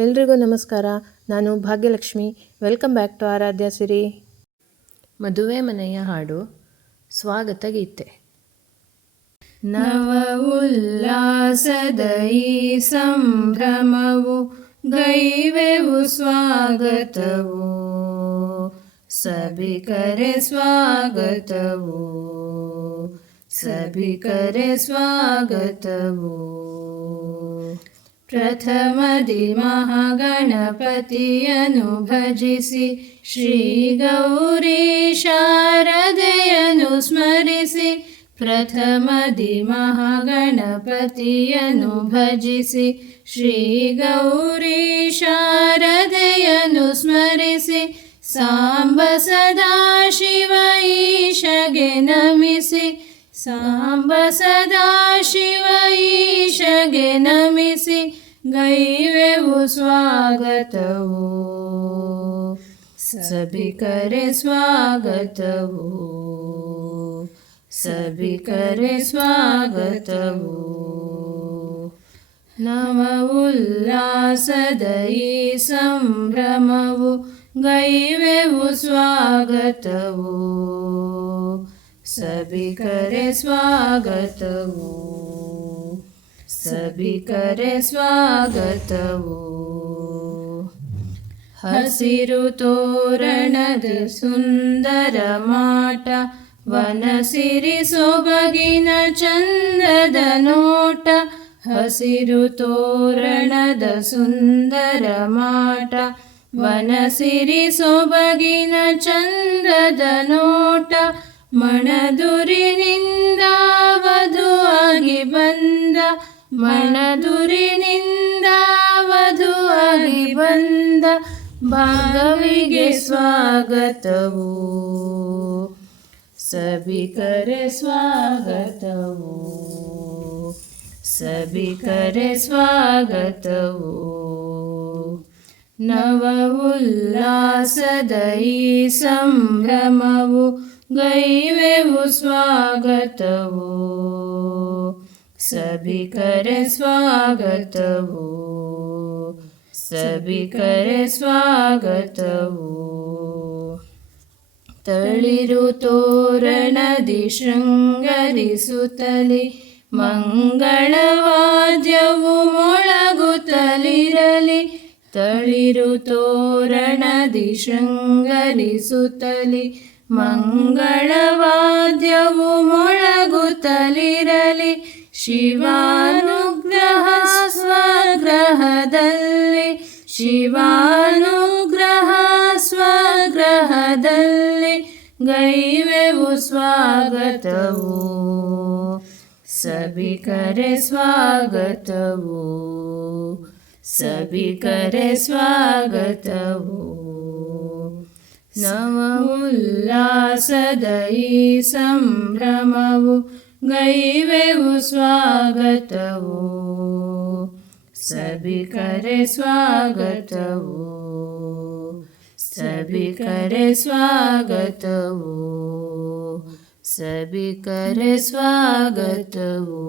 ಎಲ್ರಿಗೂ ನಮಸ್ಕಾರ. ನಾನು ಭಾಗ್ಯಲಕ್ಷ್ಮಿ. ವೆಲ್ಕಮ್ ಬ್ಯಾಕ್ ಟು ಆರಾಧ್ಯ ಸಿರಿ. ಮದುವೆ ಮನೆಯ ಹಾಡು ಸ್ವಾಗತ ಗೀತೆ. ನವ ಉಲ್ಲಾಸದ ಈ ಸಂಭ್ರಮವು ಗೈವೆವು ಸ್ವಾಗತವು, ಸಭಿಕರೆ ಸ್ವಾಗತವು, ಸಭಿಕರೆ ಸ್ವಾಗತವು. ಪ್ರಥಮದಿ ಮಹಾಗಣಪತಿಯನು ಭಜಿಸಿ, ಶ್ರೀ ಗೌರಿ ಶಾರದೆಯನು ಸ್ಮರಿಸಿ. ಪ್ರಥಮದಿ ಮಹಾಗಣಪತಿಯನು ಭಜಿಸಿ, ಶ್ರೀ ಗೌರಿ ಶಾರದೆಯನು ಸ್ಮರಿಸಿ. ಸಾಂಬ ಸದಾ ಶಿವ ಈಶಗೆ ನಮಿಸಿ, ಸಾಂಬ ಸದಾ ಶಿವ ಈಶಗೆ ನಮಿಸಿ. ಗೈವೆವು ಸ್ವಾಗತವು, ಸಭಿಕರೆ ಸ್ವಾಗತವು, ಸಭಿಕರೆ ಸ್ವಾಗತವು. ನವ ಉಲ್ಲಾಸದ ಈ ಸಂಭ್ರಮವು ಗೈವೆವು ಸ್ವಾಗತವು, ಸಭಿಕರೆ ಸ್ವಾಗತವು, ಸಭಿಕರೆ ಸ್ವಾಗತವು. ಹಸಿರು ತೋರಣದ ಸುಂದರ ಮಾಟ, ವನಸಿರಿ ಸೊಬಗಿನ ಚಂದದ ನೋಟ. ಹಸಿರು ತೋರಣದ ಸುಂದರ ಮಾಟ, ವನಸಿರಿ ಸೊಬಗಿನ ಚಂದದ ನೋಟ. ಮಣದುರಿನಿಂದ ವಧುವಾಗಿ ಬಂದ, ಮಣದುರಿನಿಂದ ವಧುವಾಗಿ ಬಂದ. ಭಾಗವಿಗೆ ಸ್ವಾಗತವು, ಸಭಿಕರೆ ಸ್ವಾಗತವು, ಸಭಿಕರೆ ಸ್ವಾಗತವು. ನವ ಉಲ್ಲಾಸದ ಈ ಸಂಭ್ರಮವು ಗೈವೆವು ಸ್ವಾಗತವು, ಸಭಿಕರೆ ಸ್ವಾಗತವು, ಸಭಿಕರೆ ಸ್ವಾಗತವು. ತಳಿರು ತೋರಣದಿ ಶೃಂಗರಿಸುತ್ತಲಿ, ಮಂಗಳವಾದ್ಯವು ಮೊಳಗುತ್ತಲಿರಲಿ. ತಳಿರು ತೋರಣದಿ ಶೃಂಗರಿಸುತ್ತಲಿ, ಮಂಗಳವಾದ್ಯವು ಮೊಳಗುತ್ತಲಿರಲಿ. ಶಿವಾನುಗ್ರಹ ಸ್ವಗ್ರಹದಲ್ಲಿ, ಶಿವಾನುಗ್ರಹ ಸ್ವಗ್ರಹದಲ್ಲಿ. ಗೈವೆವು ಸ್ವಾಗತವು, ಸಭಿಕರೆ ಸ್ವಾಗತವು, ಸಭಿಕರೆ ಸ್ವಾಗತವು. ನವ ಉಲ್ಲಾಸದ ಈ ಸಂಭ್ರಮವು ಗೈವೆವು ಸ್ವಾಗತವು, ಸಭಿಕರೆ ಸ್ವಾಗತವು, ಸಭಿಕರೆ ಸ್ವಾಗತವು, ಸಭಿಕರೆ ಸ್ವಾಗತವು.